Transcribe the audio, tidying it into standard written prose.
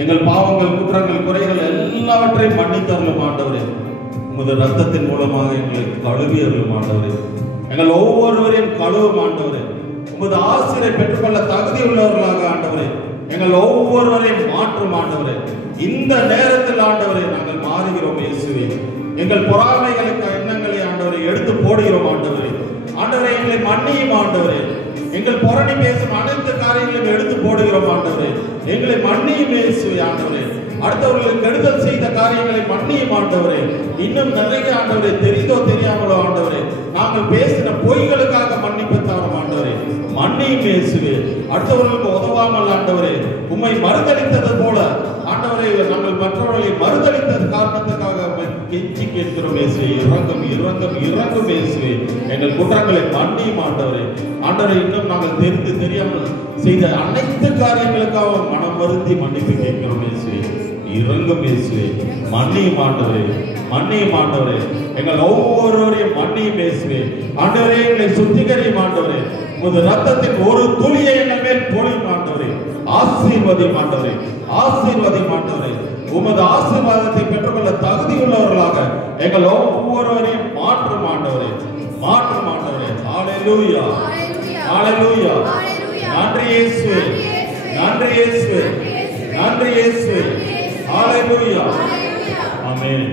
எங்கள் பாவங்கள், குற்றங்கள், குறைகள் எல்லாவற்றையும் மன்னித்தருளும் ஆண்டவரே. உமது ரத்தத்தின் மூலமாக எங்களை கழுவி அருளும் ஆண்டவரே. எங்கள் ஒவ்வொருவரையும் கழுவும் ஆண்டவரே. உமது ஆசிரை பெற்றுக்கொள்ள தகுதி உள்ளவர்களாக ஆண்டவரே எங்கள் ஒவ்வொருவரையும் மாற்றும் ஆண்டவரே. இந்த நேரத்தில் ஆண்டவரே நாங்கள் மாறுகிறோம் இயேசுவே. எங்கள் பொறாமைகளுக்கு எண்ணங்களை ஆண்டவரை எடுத்து போடுகிறோம் ஆண்டவரே. ஆண்டவரை எங்களை மன்னியும் ஆண்டவரே. எங்கள் புரணி பேசும் அனைத்து காரியங்களையும் எடுத்து போடுகிறோம் ஆண்டவரே. எங்களை மன்னியும் இயேசுவே ஆண்டவரே. அடுத்தவர்களுக்கு கெடுதல் செய்த காரியங்களை மன்னியும் ஆண்டவரே. இன்னும் நிறைய ஆண்டவரே, தெரிந்தோ தெரியாமலோ ஆண்டவரே நாங்கள் பேசின பொய்களுக்காக மன்னிப்பு தாரும் ஆண்டவரே. மன்னியும் இயேசுவே. அடுத்தவர்களுக்கு உதவாமல் ஆண்டவரே உம்மை மறுதளித்தது போல ஆண்டவரே நாங்கள் மற்றவர்களை மறுதளித்தது காரணத்துக்காக கெஞ்சி கேட்கிறோம் இயேசுவே. இறங்கும் இறங்கும் இறங்கும் இயேசுவே. எங்கள் குற்றங்களை மன்னியும் ஆண்டவரே. ஆண்டவரை இன்னும் நாங்கள் தெரிந்து தெரியாமல் செய்த அனைத்து காரியங்களுக்காக மனம் வருந்தி மன்னிப்பு கேட்கிறோம் இயேசுவே. இறங்கும் இயேசுவே. மன்னியும் ஆண்டவரே, மன்னியும் ஆண்டவரே. எங்கள் ஒவ்வொருவரையும் மன்னியும் இயேசுவே. ஆண்டவரே எங்களை சுத்திகரியும் ஆண்டவரே. உமது ரத்தத்தின் ஒரு துளியை எங்கள் மேல் பொழியும் ஆண்டவரே. ஆசீர்வதியும் ஆண்டவரே, ஆசீர்வதியும் ஆண்டவரே. உமது ஆசீர்வாதத்தை பெற்றுக்கொள்ள தகுதி உள்ளவர்களாக எங்கள் ஒவ்வொருவரையும் மாற்றும் ஆண்டவரே, மாற்றும் ஆண்டவரே. ஹல்லேலூயா, ஹல்லேலூயா. நன்றி இயேசுவே, நன்றி இயேசுவே, நன்றி இயேசுவே. ஹல்லேலூயா. ஆமென்.